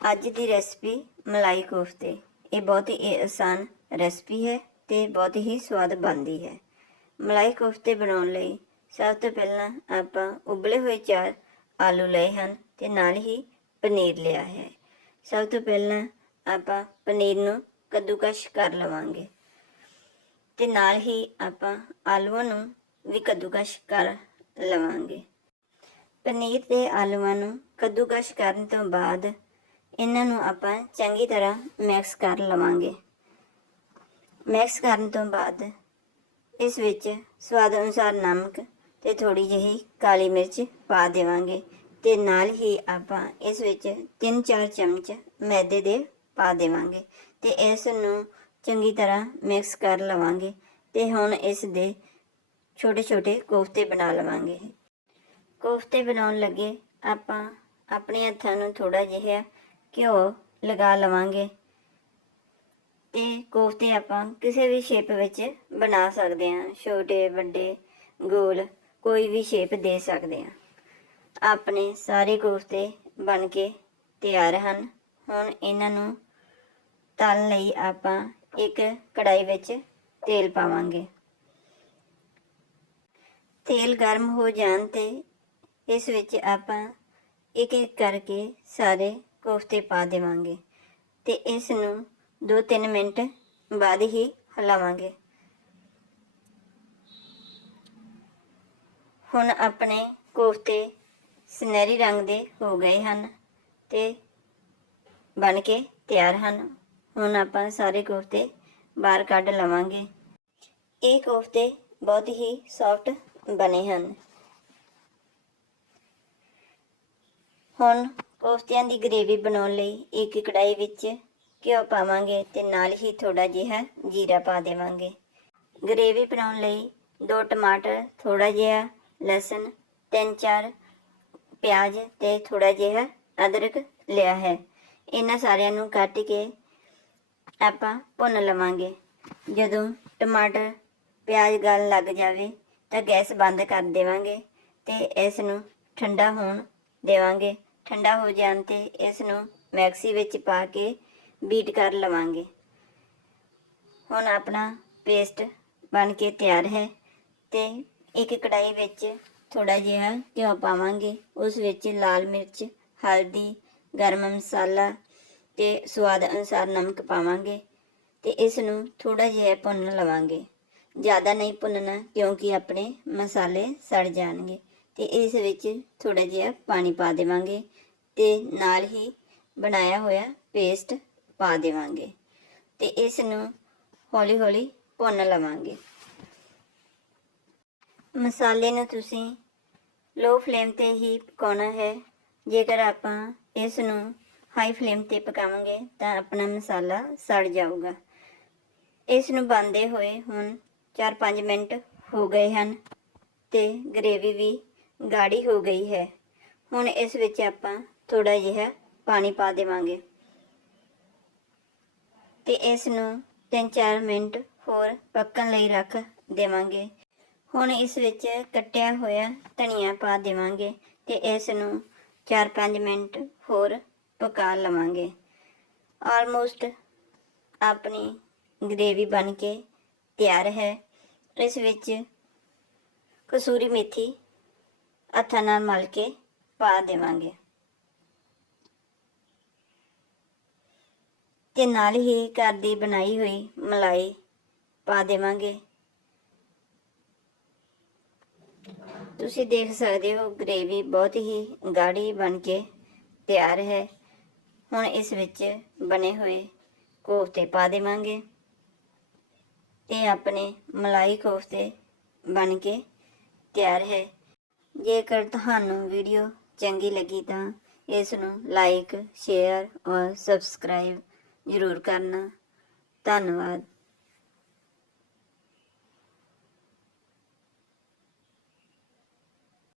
ਅੱਜ ਦੀ ਰੈਸਪੀ ਮਲਾਈ ਕੋਫਤੇ। ਇਹ ਬਹੁਤ ਹੀ ਆਸਾਨ ਰੈਸਪੀ ਹੈ ਤੇ ਬਹੁਤ ਹੀ ਸਵਾਦ ਬਣਦੀ ਹੈ। ਮਲਾਈ ਕੋਫਤੇ ਬਣਾਉਣ ਲਈ ਸਭ ਤੋਂ ਪਹਿਲਾਂ ਆਪਾਂ ਉਬਲੇ ਹੋਏ ਚਾਰ ਆਲੂ ਲਏ ਹਨ ਤੇ ਨਾਲ ਹੀ ਪਨੀਰ ਲਿਆ ਹੈ। ਸਭ ਤੋਂ ਪਹਿਲਾਂ ਆਪਾਂ ਪਨੀਰ ਨੂੰ ਕੱਦੂਕਸ਼ ਕਰ ਲਵਾਂਗੇ ਤੇ ਨਾਲ ਹੀ ਆਪਾਂ ਆਲੂਆਂ ਨੂੰ ਵੀ ਕੱਦੂਕਸ਼ ਕਰ ਲਵਾਂਗੇ। ਪਨੀਰ ਤੇ ਆਲੂਆਂ ਨੂੰ ਕੱਦੂਕਸ਼ ਕਰਨ ਤੋਂ ਬਾਅਦ ਇਹਨਾਂ ਨੂੰ ਆਪਾਂ ਚੰਗੀ ਤਰ੍ਹਾਂ ਮਿਕਸ ਕਰ ਲਵਾਂਗੇ। ਮਿਕਸ ਕਰਨ ਤੋਂ ਬਾਅਦ ਇਸ ਵਿੱਚ ਸਵਾਦ ਅਨੁਸਾਰ ਨਮਕ ਤੇ ਥੋੜੀ ਜਿਹੀ ਕਾਲੀ ਮਿਰਚ ਪਾ ਦੇਵਾਂਗੇ ਤੇ ਨਾਲ ਹੀ ਆਪਾਂ ਇਸ ਵਿੱਚ 3-4 ਚਮਚ ਮੈਦੇ ਦੇ ਪਾ ਦੇਵਾਂਗੇ ਤੇ ਇਸ ਨੂੰ ਚੰਗੀ ਤਰ੍ਹਾਂ ਮਿਕਸ ਕਰ ਲਵਾਂਗੇ ਤੇ ਹੁਣ ਇਸ ਦੇ ਛੋਟੇ-ਛੋਟੇ ਕੋਫਤੇ ਬਣਾ ਲਵਾਂਗੇ। ਕੋਫਤੇ ਬਣਾਉਣ ਲੱਗੇ ਆਪਾਂ ਆਪਣੇ ਹੱਥਾਂ ਨੂੰ ਥੋੜਾ ਜਿਹਾ ਘਿਓ ਲਗਾ ਲਵਾਂਗੇ। ਤੇ ਕੋਫਤੇ ਆਪਾਂ ਕਿਸੇ ਵੀ ਸ਼ੇਪ ਵਿੱਚ ਬਣਾ ਸਕਦੇ ਹਾਂ। ਛੋਟੇ, ਵੱਡੇ, ਗੋਲ, ਕੋਈ ਵੀ ਸ਼ੇਪ ਦੇ ਸਕਦੇ ਹਾਂ। ਆਪਣੇ ਸਾਰੇ ਕੋਫਤੇ ਬਣ ਕੇ ਤਿਆਰ ਹਨ। ਹੁਣ ਇਹਨਾਂ ਨੂੰ ਤਲਣ ਲਈ ਆਪਾਂ ਇੱਕ ਕੜਾਈ ਵਿੱਚ ਤੇਲ ਪਾਵਾਂਗੇ। ਤੇਲ ਗਰਮ ਹੋ ਜਾਣ ਤੇ ਇਸ ਵਿੱਚ ਆਪਾਂ ਇੱਕ ਇੱਕ ਕਰਕੇ ਸਾਰੇ ਕੋਫਤੇ ਪਾ ਦੇਵਾਂਗੇ ਤੇ ਇਸ ਨੂੰ 2-3 ਮਿੰਟ ਬਾਅਦ ਹੀ ਹਿਲਾਵਾਂਗੇ। ਹੁਣ ਆਪਣੇ ਕੋਫਤੇ ਸੁਨਹਿਰੀ ਰੰਗ ਦੇ ਹੋ ਗਏ ਹਨ ਤੇ ਬਣ ਕੇ ਤਿਆਰ ਹਨ। ਹੁਣ ਆਪਾਂ ਸਾਰੇ ਕੋਫਤੇ ਬਾਹਰ ਕੱਢ ਲਵਾਂਗੇ। ਇਹ ਕੋਫਤੇ ਬਹੁਤ ਹੀ ਸੌਫਟ ਬਣੇ ਹਨ। ਹੁਣ ਕੋਫਤਿਆਂ ਦੀ ਗ੍ਰੇਵੀ ਬਣਾਉਣ ਲਈ ਇੱਕ ਕੜਾਈ ਵਿੱਚ ਘਿਓ ਪਾਵਾਂਗੇ ਤੇ ਨਾਲ ਹੀ ਥੋੜਾ ਜਿਹਾ ਜੀਰਾ ਪਾ ਦੇਵਾਂਗੇ। ਗ੍ਰੇਵੀ ਬਣਾਉਣ ਲਈ ਦੋ ਟਮਾਟਰ ਥੋੜਾ ਜਿਹਾ ਲਸਣ, ਤਿੰਨ ਚਾਰ ਪਿਆਜ਼ ਤੇ ਥੋੜਾ ਜਿਹਾ ਅਦਰਕ ਲਿਆ ਹੈ। ਇਹਨਾਂ ਸਾਰਿਆਂ ਨੂੰ ਕੱਟ ਕੇ ਆਪਾਂ ਭੁੰਨ ਲਵਾਂਗੇ। ਜਦੋਂ ਟਮਾਟਰ ਪਿਆਜ਼ ਗਲ ਲੱਗ ਜਾਵੇ ਤਾਂ ਗੈਸ ਬੰਦ ਕਰ ਦੇਵਾਂਗੇ ਤੇ ਇਸ ਨੂੰ ਠੰਡਾ ਹੋਣ ਦੇਵਾਂਗੇ। ਠੰਡਾ ਹੋ ਜਾਣ ਤੇ ਇਸ ਨੂੰ ਮੈਕਸੀ ਵਿੱਚ ਪਾ ਕੇ ਬੀਟ ਕਰ ਲਵਾਂਗੇ। ਹੁਣ ਆਪਣਾ ਪੇਸਟ ਬਣ ਕੇ ਤਿਆਰ ਹੈ ਤੇ ਇੱਕ ਕੜਾਈ ਵਿੱਚ ਥੋੜਾ ਜਿਹਾ ਘਿਓ ਪਾਵਾਂਗੇ। ਉਸ ਵਿੱਚ ਲਾਲ ਮਿਰਚ, ਹਲਦੀ, ਗਰਮ ਮਸਾਲਾ ਤੇ ਸਵਾਦ ਅਨੁਸਾਰ ਨਮਕ ਪਾਵਾਂਗੇ ਤੇ ਇਸ ਨੂੰ ਥੋੜਾ ਜਿਹਾ ਭੁੰਨ ਲਵਾਂਗੇ। ਜ਼ਿਆਦਾ ਨਹੀਂ ਭੁੰਨਣਾ ਕਿਉਂਕਿ ਆਪਣੇ ਮਸਾਲੇ ਸੜ ਜਾਣਗੇ ਤੇ ਇਸ ਵਿੱਚ ਥੋੜਾ ਜਿਹਾ ਪਾਣੀ ਪਾ ਦੇਵਾਂਗੇ। ਤੇ ਨਾਲ ਹੀ ਬਣਾਇਆ ਹੋਇਆ ਪੇਸਟ ਪਾ ਦੇਵਾਂਗੇ ਤੇ ਇਸ ਨੂੰ ਹੌਲੀ ਹੌਲੀ ਭੁੰਨ ਲਵਾਂਗੇ। ਮਸਾਲੇ ਨੂੰ ਤੁਸੀਂ ਲੋ ਫਲੇਮ ਤੇ ਹੀ ਪਕਾਉਣਾ ਹੈ। ਜੇਕਰ ਆਪਾਂ ਇਸ ਨੂੰ ਹਾਈ ਫਲੇਮ ਤੇ ਪਕਾਵਾਂਗੇ ਤਾਂ ਆਪਣਾ ਮਸਾਲਾ ਸੜ ਜਾਊਗਾ। ਇਸ ਨੂੰ ਬੰਦੇ ਹੋਏ ਹੁਣ 4-5 ਮਿੰਟ ਹੋ ਗਏ ਹਨ ਤੇ ਗ੍ਰੇਵੀ ਵੀ ਗਾੜੀ ਹੋ ਗਈ ਹੈ। ਹੁਣ ਇਸ ਵਿੱਚ ਆਪਾਂ ਥੋੜਾ ਜਿਹਾ ਪਾਣੀ ਪਾ ਦੇਵਾਂਗੇ। ਤੇ ਇਸ ਨੂੰ 3-4 ਮਿੰਟ ਹੋਰ ਪੱਕਣ ਲਈ ਰੱਖ ਦੇਵਾਂਗੇ। ਹੁਣ ਇਸ ਵਿੱਚ ਕੱਟਿਆ ਹੋਇਆ ਧਨੀਆ ਪਾ ਦੇਵਾਂਗੇ ਤੇ ਇਸ ਨੂੰ 4-5 ਮਿੰਟ ਹੋਰ ਪਕਾ ਲਵਾਂਗੇ। ਆਲਮੋਸਟ ਆਪਣੀ ਗ੍ਰੇਵੀ ਬਣ ਕੇ ਤਿਆਰ ਹੈ। ਇਸ ਵਿੱਚ ਕਸੂਰੀ ਮੇਥੀ ਹੱਥਾਂ ਨਾਲ ਮਲ ਕੇ ਪਾ ਦੇਵਾਂਗੇ। ਤੇ ਨਾਲ ਹੀ ਘਰ ਦੀ ਬਣਾਈ ਹੋਈ ਮਲਾਈ ਪਾ ਦੇਵਾਂਗੇ। ਤੁਸੀਂ ਦੇਖ ਸਕਦੇ ਹੋ ਗ੍ਰੇਵੀ ਬਹੁਤ ਹੀ ਗਾੜੀ ਬਣ ਕੇ ਤਿਆਰ ਹੈ। ਹੁਣ ਇਸ ਵਿੱਚ ਬਣੇ ਹੋਏ ਕੋਫਤੇ ਪਾ ਦੇਵਾਂਗੇ ਇਹ ਆਪਣੇ ਮਲਾਈ ਕੋਫਤੇ ਬਣ ਕੇ ਤਿਆਰ ਹੈ। ਜੇਕਰ ਤੁਹਾਨੂੰ ਵੀਡੀਓ ਚੰਗੀ ਲੱਗੀ ਤਾਂ ਇਸ ਨੂੰ ਲਾਈਕ ਸ਼ੇਅਰ ਔਰ ਸਬਸਕ੍ਰਾਈਬ ਜ਼ਰੂਰ ਕਰਨਾ। ਧੰਨਵਾਦ।